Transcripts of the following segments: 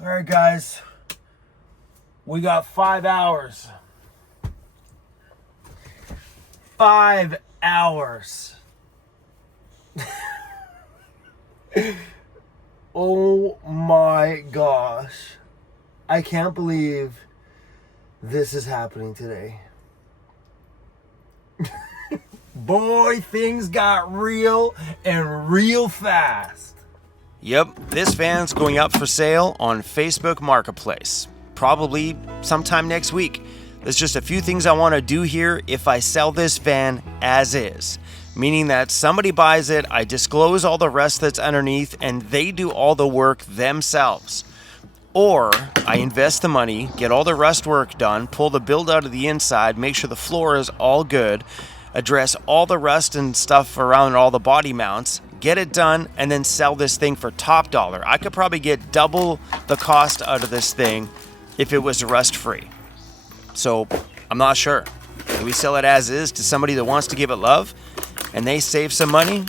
Alright guys, we got 5 hours. 5 hours. Oh my gosh. I can't believe this is happening today. Boy, things got real and real fast. Yep, this van's going up for sale on Facebook Marketplace. Probably sometime next week. There's just a few things I want to do here if I sell this van as is. Meaning that somebody buys it, I disclose all the rest that's underneath, and they do all the work themselves. Or I invest the money, get all the rust work done, pull the build out of the inside, make sure the floor is all good, address all the rust and stuff around all the body mounts, get it done, and then sell this thing for top dollar. I could probably get double the cost out of this thing if it was rust free. So I'm not sure. Do we sell it as is to somebody that wants to give it love and they save some money?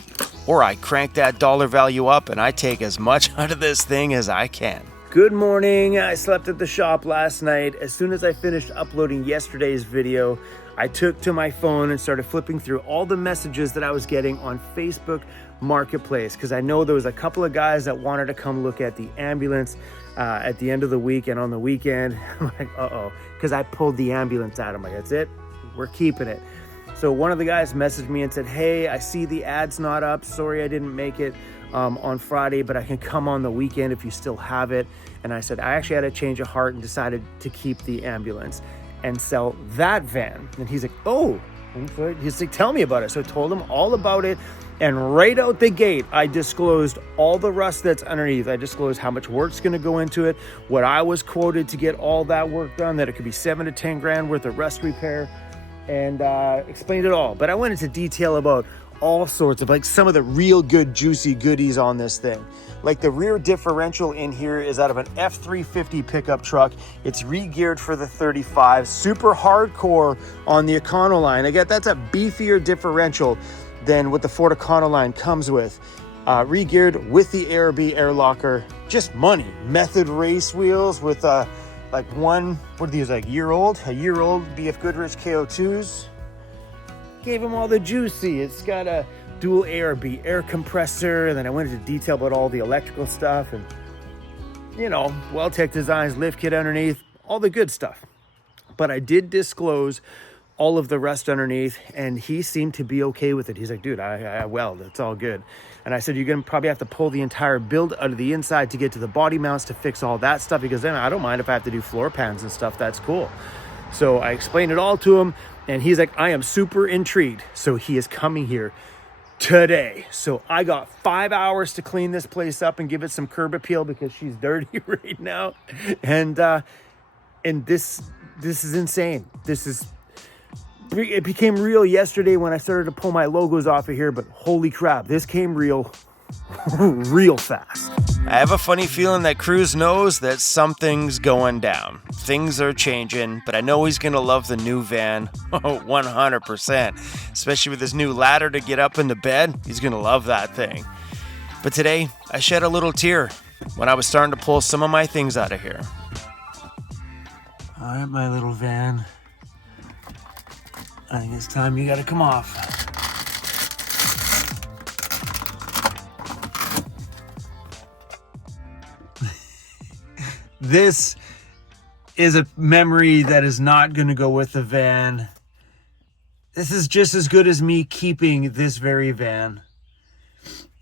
Or I crank that dollar value up and I take as much out of this thing as I can. Good morning. I slept at the shop last night. As soon as I finished uploading yesterday's video, I took to my phone and started flipping through all the messages that I was getting on Facebook Marketplace, because I know there was a couple of guys that wanted to come look at the ambulance at the end of the week and on the weekend. I'm like, because I pulled the ambulance out. I'm like, that's it, we're keeping it. So one of the guys messaged me and said, hey, I see the ad's not up. Sorry I didn't make it on Friday, but I can come on the weekend if you still have it. And I said, I actually had a change of heart and decided to keep the ambulance and sell that van. And he's like, oh, he's like, tell me about it. So I told him all about it. And right out the gate, I disclosed all the rust that's underneath. I disclosed how much work's going to go into it, what I was quoted to get all that work done, that it could be 7 to 10 grand worth of rust repair, and explained it all. But I went into detail about all sorts of, like, some of the real good juicy goodies on this thing. Like the rear differential in here is out of an F350 pickup truck. It's re-geared for the 35, super hardcore on the Econoline. Again, that's a beefier differential than what the Ford Econoline comes with. Re-geared with the ARB air locker. Just money. Method race wheels with like one, what are these, like a year old BF Goodrich KO2s. Gave them all the juicy. It's got a dual ARB air compressor, and then I went into detail about all the electrical stuff and, you know, Well-Tech Designs, lift kit underneath, all the good stuff. But I did disclose all of the rust underneath, and he seemed to be okay with it. He's like, dude, I weld, it's all good. And I said, you're gonna probably have to pull the entire build out of the inside to get to the body mounts to fix all that stuff, because then I don't mind if I have to do floor pans and stuff, that's cool. So I explained it all to him, and he's like, I am super intrigued. So he is coming here today. So I got 5 hours to clean this place up and give it some curb appeal because she's dirty right now. And this is insane. It became real yesterday when I started to pull my logos off of here, but holy crap, this came real real fast. I have a funny feeling that Cruz knows that something's going down. Things are changing, but I know he's going to love the new van 100%. Especially with his new ladder to get up into bed. He's going to love that thing. But today, I shed a little tear when I was starting to pull some of my things out of here. All right, my little van. I think it's time you got to come off. This is a memory that is not going to go with the van. This is just as good as me keeping this very van.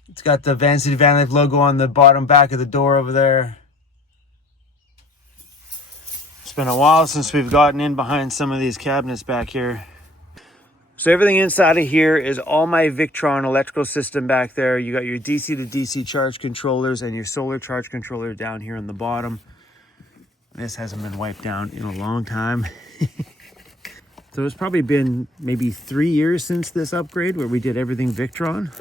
It's got the Vancity Vanlife logo on the bottom back of the door over there. It's been a while since we've gotten in behind some of these cabinets back here. So everything inside of here is all my Victron electrical system back there. You got your DC to DC charge controllers and your solar charge controller down here on the bottom. This hasn't been wiped down in a long time. So it's probably been maybe 3 years since this upgrade where we did everything Victron.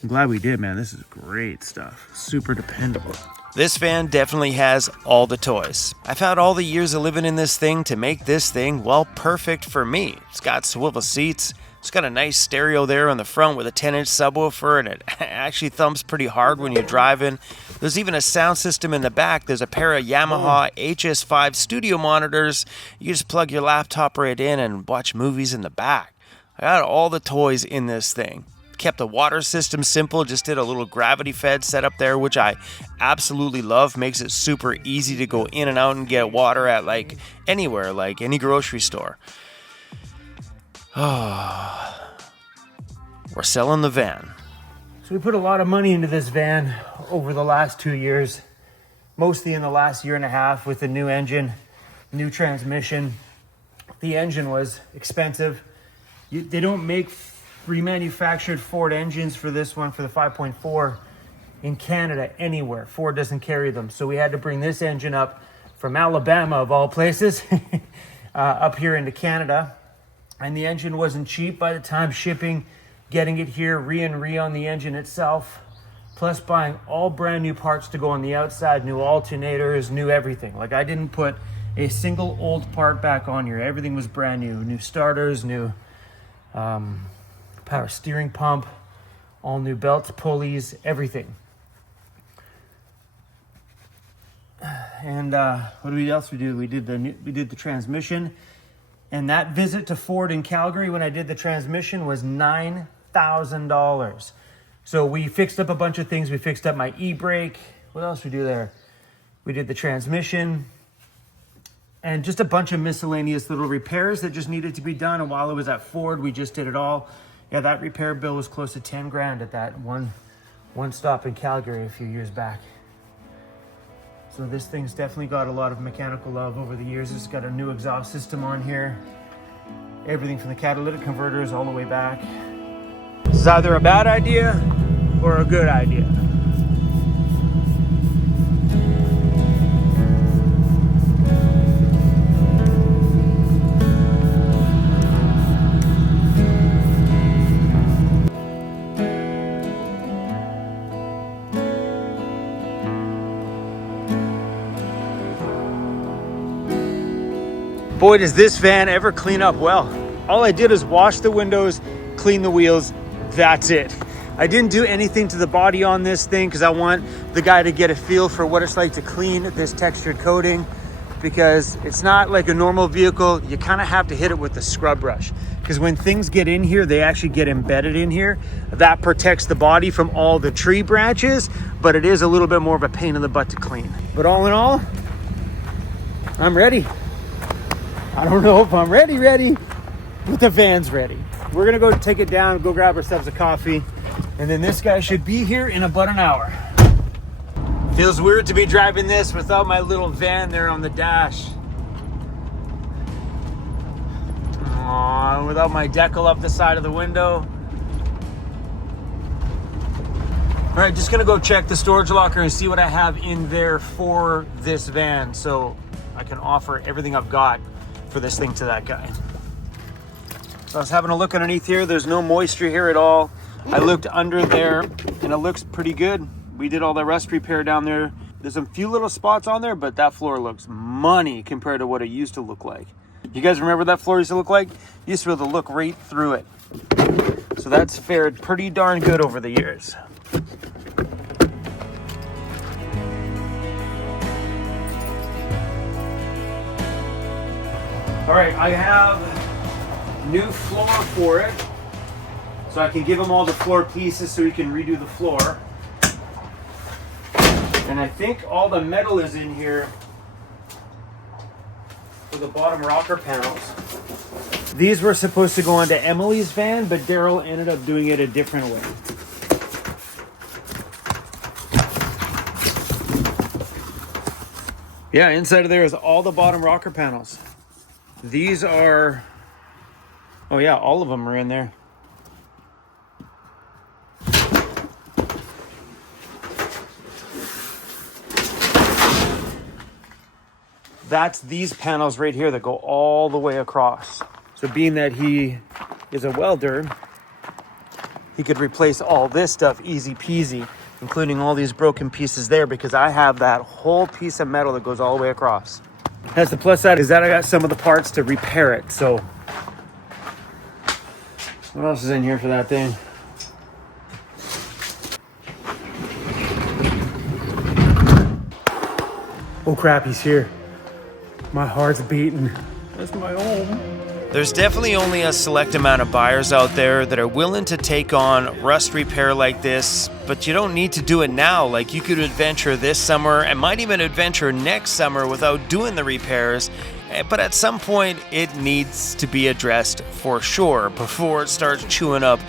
I'm glad we did, man. This is great stuff. Super dependable. This van definitely has all the toys. I've had all the years of living in this thing to make this thing, well, perfect for me. It's got swivel seats, It's got a nice stereo there on the front with a 10-inch subwoofer, and it actually thumps pretty hard when you're driving. There's even a sound system in the back. There's a pair of Yamaha HS5 studio monitors. You just plug your laptop right in and watch movies in the back. I got all the toys in this thing. Kept the water system simple, just did a little gravity fed setup there, which I absolutely love. Makes it super easy to go in and out and get water at like anywhere, like any grocery store. We're selling the van. So we put a lot of money into this van over the last 2 years, mostly in the last year and a half, with the new engine, new transmission. The engine was expensive. They don't make remanufactured Ford engines for this one, for the 5.4 in Canada anywhere. Ford doesn't carry them. So we had to bring this engine up from Alabama, of all places, up here into Canada. And the engine wasn't cheap by the time shipping, getting it here, on the engine itself, plus buying all brand new parts to go on the outside, new alternators, new everything. Like, I didn't put a single old part back on here. Everything was brand new starters, new power steering pump, all new belts, pulleys, everything. And what else we do? We did the transmission. And that visit to Ford in Calgary when I did the transmission was $9,000. So we fixed up a bunch of things. We fixed up my e-brake. What else we do there? We did the transmission and just a bunch of miscellaneous little repairs that just needed to be done. And while I was at Ford, we just did it all. Yeah, that repair bill was close to 10 grand at that one stop in Calgary a few years back. So this thing's definitely got a lot of mechanical love over the years. It's got a new exhaust system on here. Everything from the catalytic converters all the way back. This is either a bad idea or a good idea. Boy, does this van ever clean up well. All I did is wash the windows, clean the wheels, that's it. I didn't do anything to the body on this thing because I want the guy to get a feel for what it's like to clean this textured coating, because it's not like a normal vehicle. You kind of have to hit it with the scrub brush, because when things get in here, they actually get embedded in here. That protects the body from all the tree branches, but it is a little bit more of a pain in the butt to clean. But all in all, I'm ready. I don't know if I'm ready, but the van's ready. We're gonna go take it down, go grab ourselves a coffee, and then this guy should be here in about an hour. Feels weird to be driving this without my little van there on the dash. Aww, without my decal up the side of the window. All right, just gonna go check the storage locker and see what I have in there for this van, so I can offer everything I've got for this thing to that guy. So I was having a look underneath here. There's no moisture here at all. I looked under there and it looks pretty good. We did all the rust repair down there. There's a few little spots on there, but that floor looks money compared to what it used to look like. You guys remember that floor used to look like? You used to be able to look right through it. So that's fared pretty darn good over the years. All right, I have new floor for it. So I can give him all the floor pieces so he can redo the floor. And I think all the metal is in here for the bottom rocker panels. These were supposed to go onto Emily's van, but Daryl ended up doing it a different way. Yeah, inside of there is all the bottom rocker panels. These are, oh yeah, all of them are in there. That's these panels right here that go all the way across. So being that he is a welder, he could replace all this stuff easy peasy, including all these broken pieces there, because I have that whole piece of metal that goes all the way across. That's the plus side, is that I got some of the parts to repair it. So What else is in here for that thing? Oh crap, he's here. My heart's beating. That's my home. There's definitely only a select amount of buyers out there that are willing to take on rust repair like this, but you don't need to do it now. Like, you could adventure this summer and might even adventure next summer without doing the repairs. But at some point, it needs to be addressed for sure before it starts chewing up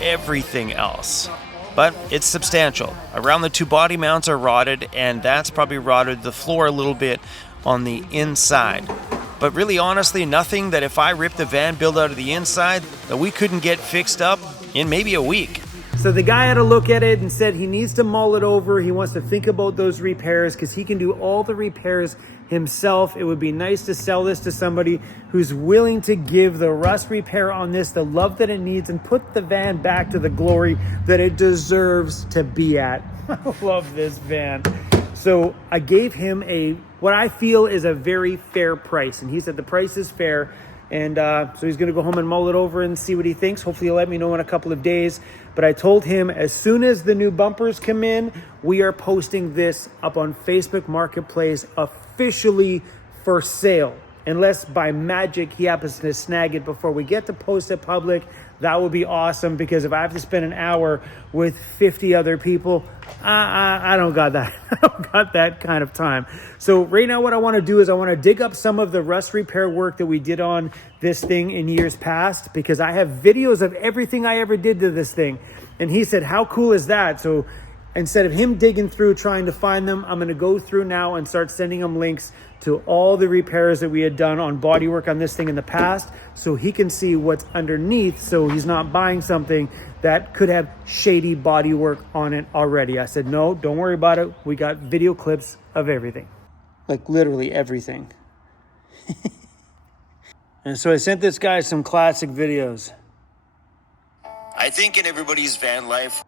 everything else. But it's substantial. Around the two body mounts are rotted, and that's probably rotted the floor a little bit on the inside. But really, honestly, nothing that if I ripped the van build out of the inside that we couldn't get fixed up in maybe a week. So the guy had a look at it and said he needs to mull it over. He wants to think about those repairs because he can do all the repairs himself. It would be nice to sell this to somebody who's willing to give the rust repair on this the love that it needs and put the van back to the glory that it deserves to be at. I love this van. So I gave him what I feel is a very fair price. And he said the price is fair. And so he's going to go home and mull it over and see what he thinks. Hopefully he'll let me know in a couple of days. But I told him as soon as the new bumpers come in, we are posting this up on Facebook Marketplace officially for sale. Unless by magic he happens to snag it before we get to post it public. That would be awesome, because if I have to spend an hour with 50 other people, I don't got that. I don't got that kind of time. So right now what I want to do is I want to dig up some of the rust repair work that we did on this thing in years past, because I have videos of everything I ever did to this thing. And he said, how cool is that? So instead of him digging through trying to find them, I'm going to go through now and start sending him links to all the repairs that we had done on bodywork on this thing in the past, so he can see what's underneath, so he's not buying something that could have shady bodywork on it already. I said, no, don't worry about it. We got video clips of everything. Like literally everything. And so I sent this guy some classic videos. I think in everybody's van life,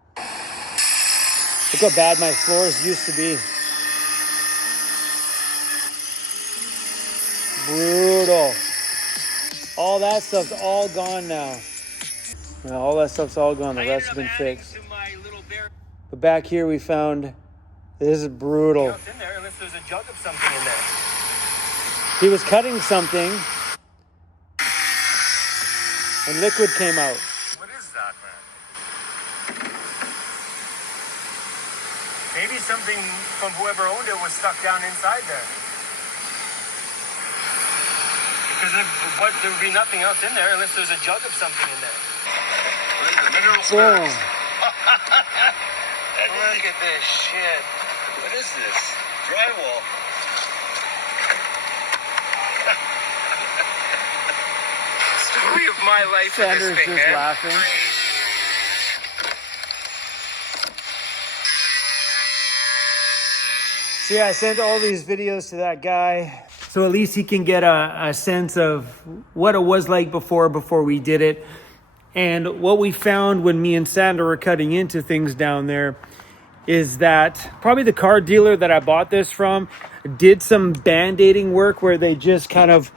Look how bad my floors used to be. Brutal. All that stuff's all gone now. Yeah, all that stuff's all gone. The rest has been fixed. But back here we found, this is brutal. in there unless there's a jug of something in there. He was cutting something and liquid came out. What is that, man? Maybe something from whoever owned it was stuck down inside there. Because there would be nothing else in there unless there's a jug of something in there. Mineral Boom. spirits. Look at this shit. What is this? Drywall. Story of my life for Sanders this thing, just man. laughing. So yeah, I sent all these videos to that guy, so at least he can get a sense of what it was like before we did it. And what we found when me and Sandra were cutting into things down there is that probably the car dealer that I bought this from did some band-aiding work where they just kind of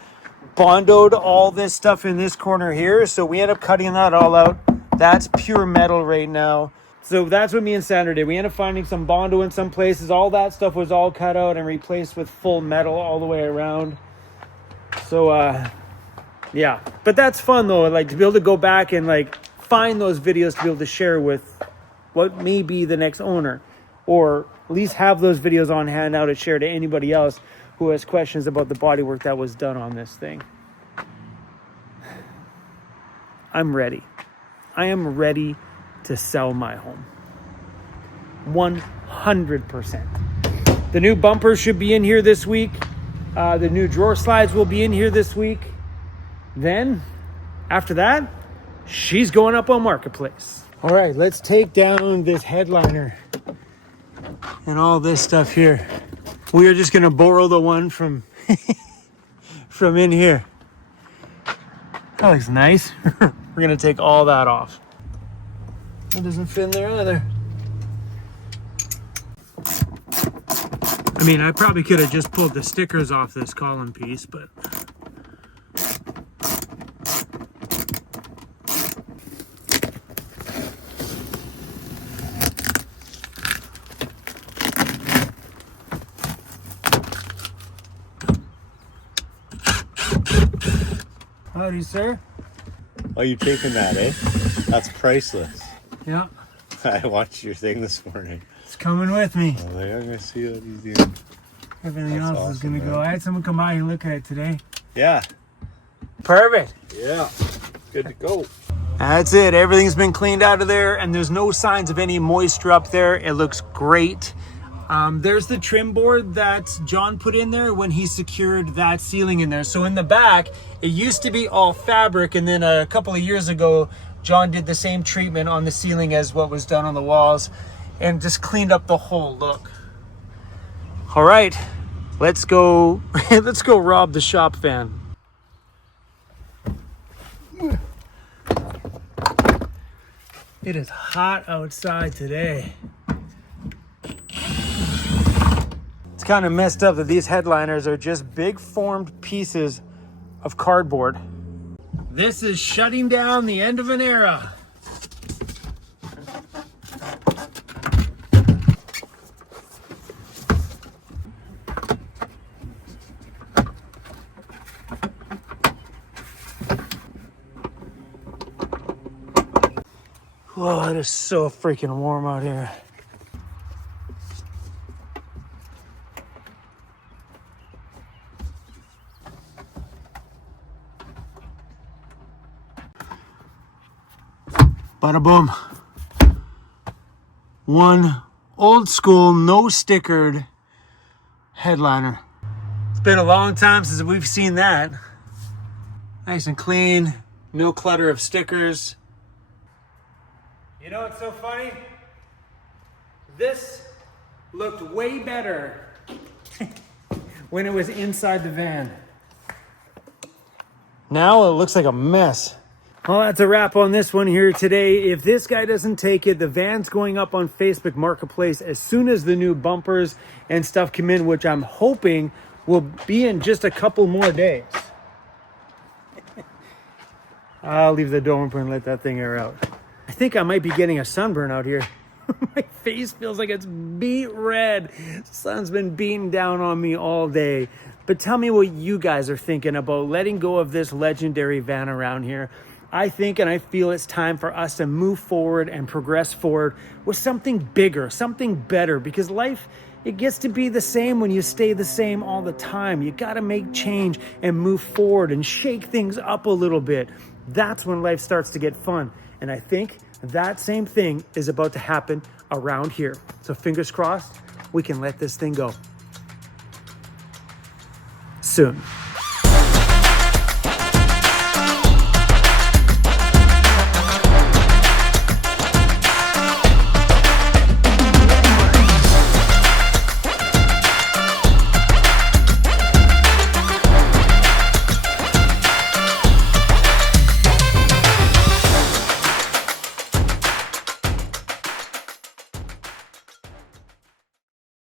bondoed all this stuff in this corner here. So we end up cutting that all out. That's pure metal right now. So that's what me and Sandra did. We ended up finding some Bondo in some places. All that stuff was all cut out and replaced with full metal all the way around. So, yeah. But that's fun, though, like, to be able to go back and, like, find those videos to be able to share with what may be the next owner. Or at least have those videos on hand now to share to anybody else who has questions about the bodywork that was done on this thing. I'm ready. I am ready to sell my home. 100%. The new bumpers should be in here this week. The new drawer slides will be in here this week. Then, after that, she's going up on Marketplace. All right, let's take down this headliner and all this stuff here. We are just gonna borrow the one from from in here. That looks nice. We're gonna take all that off. It doesn't fit in there either. I mean, I probably could have just pulled the stickers off this column piece, but Howdy, sir. Oh, you taking that, eh? That's priceless. Yeah, I watched your thing this morning. it's coming with me. I'm like, I'm gonna see what he's doing. Everything That's else is awesome, gonna go. man. I had someone come by and look at it today. Yeah. Perfect. Yeah. Good to go. That's it. Everything's been cleaned out of there, and there's no signs of any moisture up there. It looks great. There's the trim board that John put in there when he secured that ceiling in there. So in the back, it used to be all fabric, and then a couple of years ago, John did the same treatment on the ceiling as what was done on the walls, and just cleaned up the whole look. All right, let's go. Let's go rob the shop van. It is hot outside today. It's kind of messed up that these headliners are just big formed pieces of cardboard. This is shutting down the end of an era. Whoa, it is so freaking warm out here. Bada boom. One old school, no stickered headliner. It's been a long time since we've seen that. Nice and clean, no clutter of stickers. You know what's so funny? This looked way better when it was inside the van. Now it looks like a mess. Well, that's a wrap on this one here today. If this guy doesn't take it, the van's going up on Facebook Marketplace as soon as the new bumpers and stuff come in, which I'm hoping will be in just a couple more days. I'll leave the door open and let that thing air out. I think I might be getting a sunburn out here. My face feels like it's beet red. Sun's been beating down on me all day. But tell me what you guys are thinking about letting go of this legendary van around here. I think and I feel it's time for us to move forward and progress forward with something bigger, something better, because life, it gets to be the same when you stay the same all the time. You got to make change and move forward and shake things up a little bit. That's when life starts to get fun. And I think that same thing is about to happen around here. So fingers crossed, we can let this thing go soon.